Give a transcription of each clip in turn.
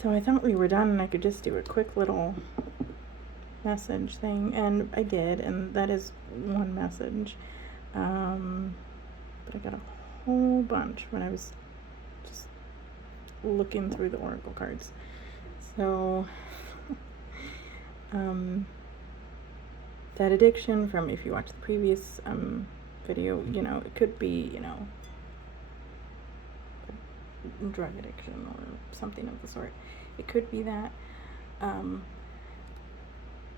So I thought we were done and I could just do a quick little message thing, and I did, and that is one message. But I got a whole bunch when I was just looking through the oracle cards. So that addiction from, if you watch the previous video, you know, it could be, you know, drug addiction or something of the sort. It could be that.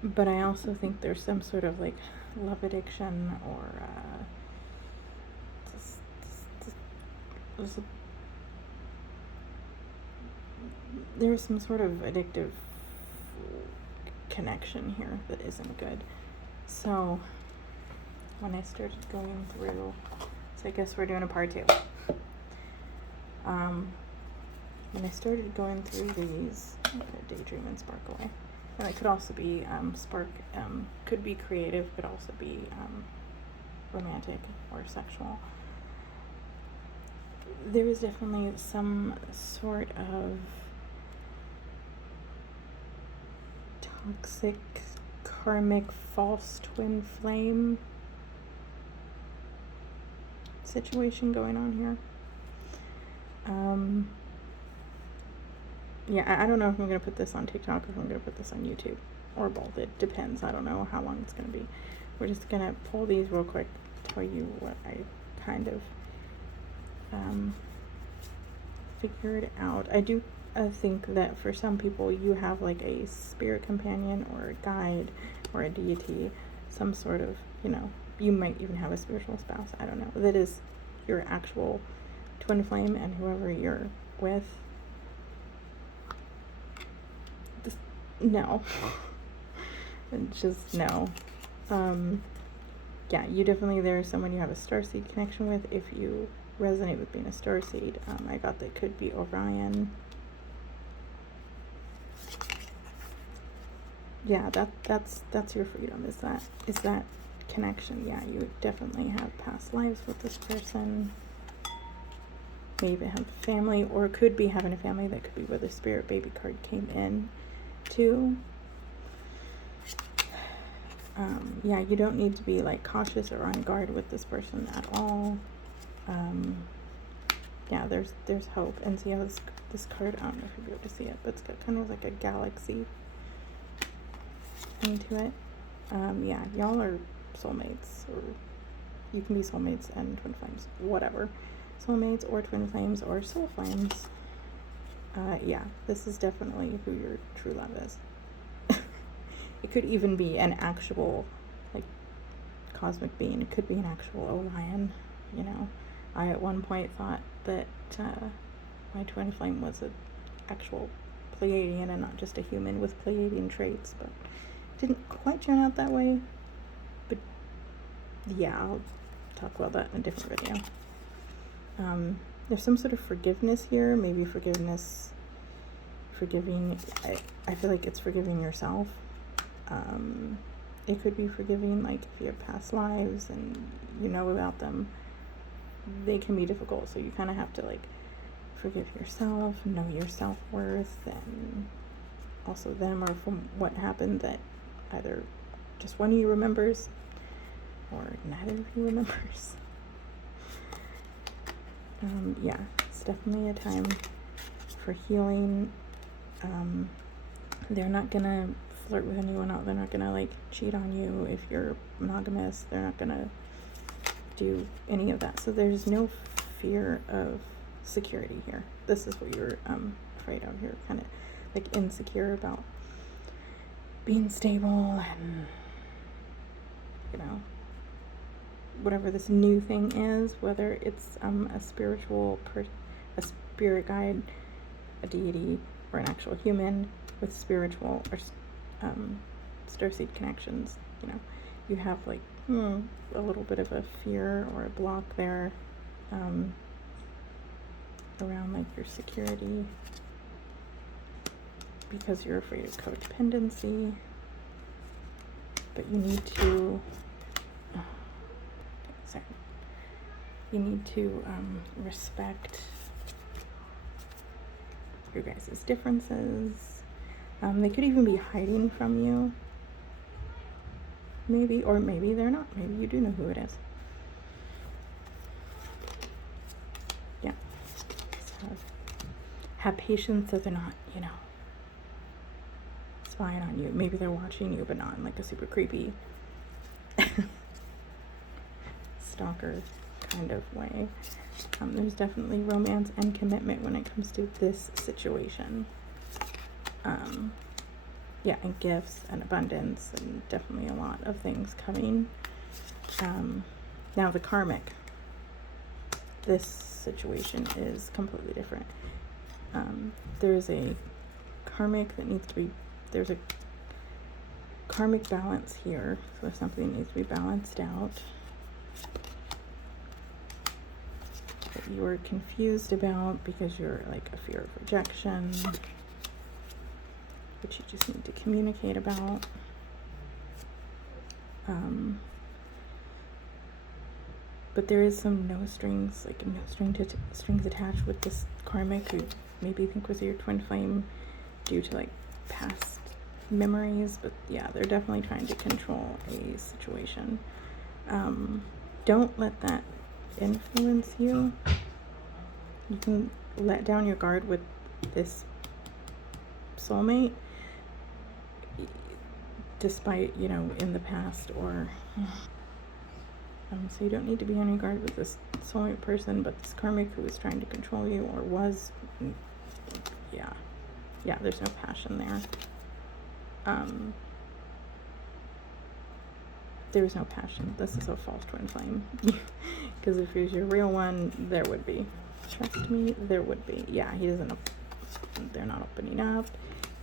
But I also think there's some sort of like love addiction, or there's some sort of addictive connection here that isn't good. So when I started going through, so I guess we're doing a part 2. When I started going through these, I'm gonna daydream and spark away. And it could also be spark, could be creative, could also be romantic or sexual. There is definitely some sort of toxic, karmic, false twin flame situation going on here. Yeah, I don't know if I'm going to put this on TikTok or if I'm going to put this on YouTube, or both. It depends. I don't know how long it's going to be. We're just going to pull these real quick, tell you what I kind of figured out. I do think that for some people you have like a spirit companion or a guide or a deity, some sort of, you know, you might even have a spiritual spouse, I don't know, that is your actual twin flame, and whoever you're with, just no. Just no. Yeah, you definitely, there's someone you have a starseed connection with. If you resonate with being a starseed, I got that could be Orion. Yeah, that's your freedom, is that connection. Yeah, you definitely have past lives with this person. Maybe have family, or could be having a family. That could be where the spirit baby card came in too. Yeah, you don't need to be like cautious or on guard with this person at all. Yeah, there's hope. And see how this card, I don't know if you'll be able to see it, but it's got kind of like a galaxy into it. Yeah, y'all are soulmates, or you can be soulmates and twin flames, whatever. Soulmates or twin flames or soul flames. Yeah, this is definitely who your true love is. It could even be an actual, like, cosmic being. It could be an actual Orion, you know. I at one point thought that my twin flame was an actual Pleiadian and not just a human with Pleiadian traits, but it didn't quite turn out that way. But yeah, I'll talk about that in a different video. There's some sort of forgiveness here, maybe forgiving, I feel like it's forgiving yourself. It could be forgiving, like, if you have past lives and you know about them, they can be difficult, so you kind of have to, like, forgive yourself, know your self-worth, and also them, or from what happened, that either just one of you remembers or neither of you remembers. Yeah, it's definitely a time for healing. They're not gonna flirt with anyone else. They're not gonna, like, cheat on you if you're monogamous. They're not gonna do any of that. So there's no fear of security here. This is what you're afraid of. You're kind of like insecure about being stable, and, you know, whatever this new thing is, whether it's a a spirit guide, a deity, or an actual human with spiritual or starseed connections. You know, you have like a little bit of a fear or a block there around, like, your security, because you're afraid of codependency. But you need to respect your guys' differences. They could even be hiding from you. Maybe, or maybe they're not. Maybe you do know who it is. Yeah. So have patience so they're not, you know, spying on you. Maybe they're watching you, but not in like a super creepy stalker kind of way. There's definitely romance and commitment when it comes to this situation. Yeah, and gifts and abundance and definitely a lot of things coming. Now the karmic. This situation is completely different. There's a karmic that needs to be, there's a karmic balance here. So something needs to be balanced out. That you are confused about because you're like a fear of rejection, which you just need to communicate about. But there is some no strings, like no strings attached with this karmic who maybe think was your twin flame due to like past memories. But yeah, they're definitely trying to control a situation. Don't let that influence you. You can let down your guard with this soulmate, despite, you know, in the past, or so you don't need to be on your guard with this soulmate person, but this karmic who is trying to control you, or was, yeah, there's no passion there. There is no passion. This is a false twin flame. Because if it was your real one, there would be. Trust me, there would be. Yeah, they're not opening up.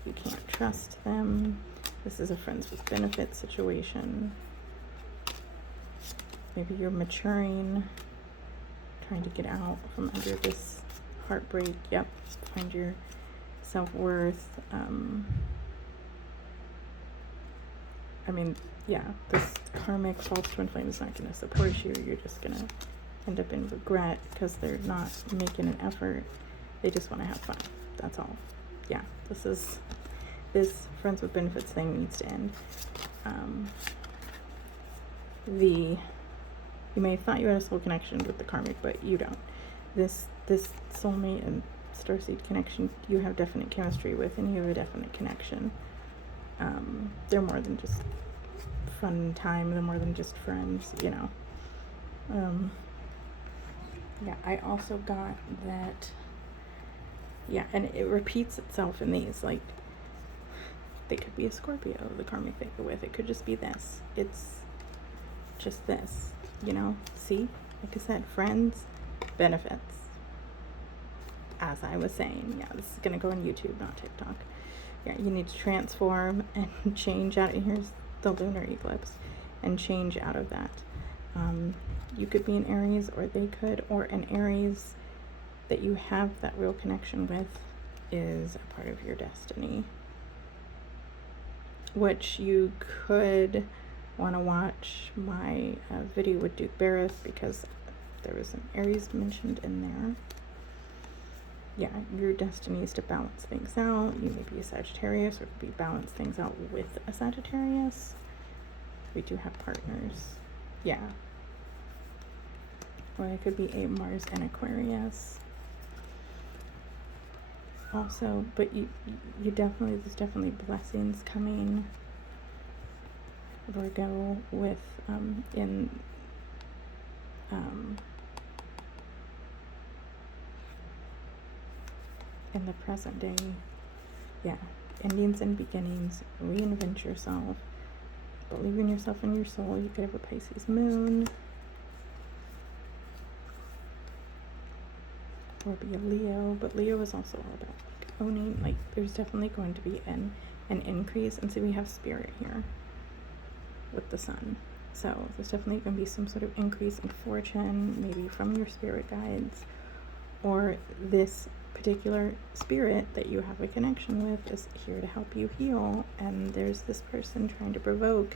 You can't trust them. This is a friends with benefits situation. Maybe you're maturing, trying to get out from under this heartbreak. Yep, find your self-worth. I mean, yeah, this karmic false twin flame is not going to support you. You're just going to end up in regret because they're not making an effort. They just want to have fun. That's all. Yeah, this friends with benefits thing needs to end. You may have thought you had a soul connection with the karmic, but you don't. This soulmate and starseed connection, you have definite chemistry with, and you have a definite connection. They're more than just fun time. They're more than just friends, you know. Yeah, I also got that. Yeah, and it repeats itself in these. Like, they could be a Scorpio, the karmic that you're with. It could just be this. It's just this, you know. See, like I said, friends, benefits. As I was saying, yeah, this is gonna go on YouTube, not TikTok. Yeah, you need to transform and change out. And here's the lunar eclipse, and change out of that. You could be an Aries, or they could, or an Aries that you have that real connection with is a part of your destiny, which you could want to watch my video with Duke Barris, because there was an Aries mentioned in there. Yeah, your destiny is to balance things out. You may be a Sagittarius, or it could be balance things out with a Sagittarius. We do have partners. Yeah. Or it could be a Mars and Aquarius. Also, but you definitely, there's definitely blessings coming, Virgo, with in the present day. Yeah, endings and beginnings. Reinvent yourself. Believe in yourself and your soul. You could have a Pisces moon, or be a Leo, but Leo is also all about like owning. Like, there's definitely going to be an increase, and so we have spirit here with the sun. So there's definitely going to be some sort of increase in fortune, maybe from your spirit guides, or this particular spirit that you have a connection with is here to help you heal. And there's this person trying to provoke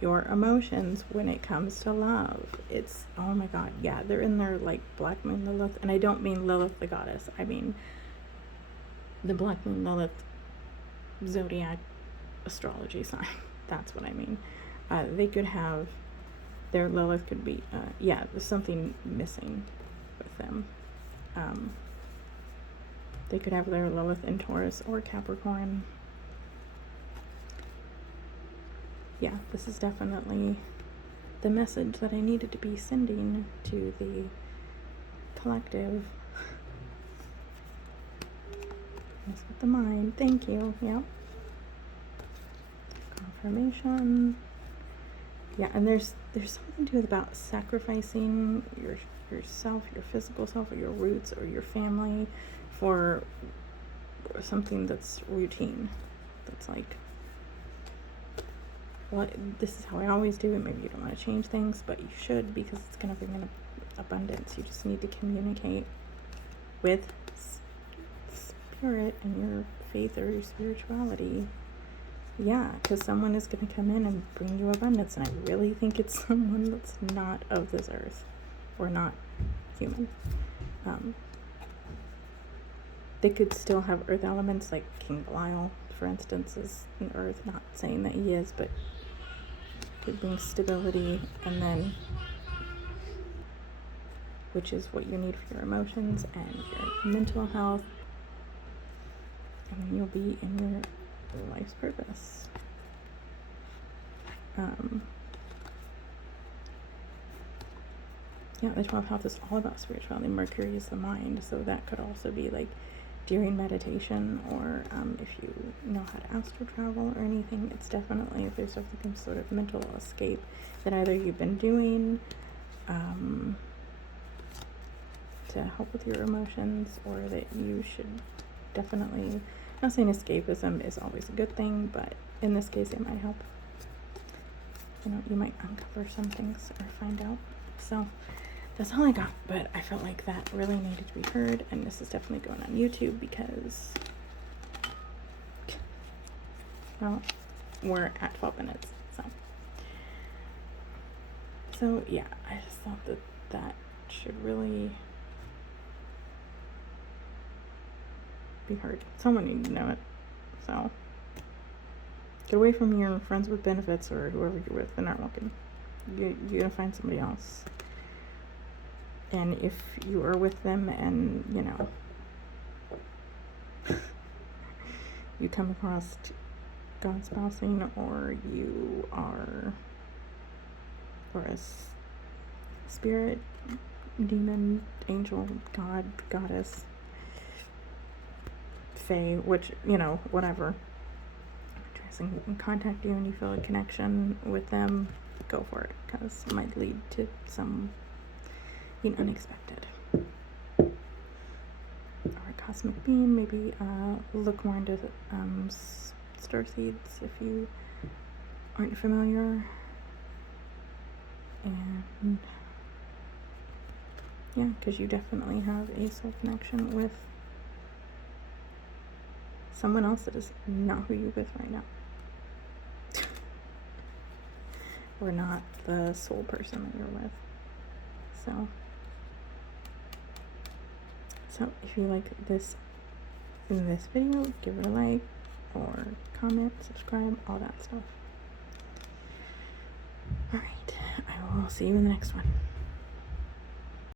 your emotions when it comes to love. It's, oh my god, yeah, they're in their like black moon Lilith, and I don't mean Lilith the goddess, I mean the Black Moon Lilith zodiac astrology sign. That's what I mean. They could have, their Lilith could be, yeah, there's something missing with them. They could have their Lilith in Taurus or Capricorn. Yeah, this is definitely the message that I needed to be sending to the collective. Mess with the mind. Thank you. Yep. Confirmation. Yeah, and there's something to it about sacrificing yourself, your physical self, or your roots, or your family for something that's routine. That's like, well, this is how I always do it. Maybe you don't want to change things, but you should, because it's going to bring in abundance. You just need to communicate with spirit and your faith or your spirituality. Yeah, because someone is going to come in and bring you abundance, and I really think it's someone that's not of this earth or not human. They could still have earth elements, like King Belial, for instance, is an earth, not saying that he is, but it brings stability, and then, which is what you need for your emotions and your mental health, and then you'll be in your life's purpose. Yeah, the 12th house is all about spirituality. Mercury is the mind, so that could also be like during meditation, or if you know how to astral travel or anything. It's definitely, if there's some sort of mental escape that either you've been doing to help with your emotions, or that you should definitely, I'm not saying escapism is always a good thing, but in this case it might help. You know, you might uncover some things or find out. So that's all I got, but I felt like that really needed to be heard, and this is definitely going on YouTube because, well, we're at 12 minutes, so yeah, I just thought that should really be heard. Someone needed to know it, so get away from your friends with benefits or whoever you're with. They're not working. You're gonna find somebody else. And if you are with them and, you know, you come across God spousing, or you are, or a spirit, demon, angel, God, goddess, fae, which, you know, whatever, tries to contact you and you feel a connection with them, go for it, because it might lead to some unexpected, or a cosmic being. Maybe look more into star seeds if you aren't familiar, and yeah, because you definitely have a soul connection with someone else that is not who you're with right now, or not the soul person that you're with. So if you like this video, give it a like, or comment, subscribe, all that stuff. Alright, I will see you in the next one.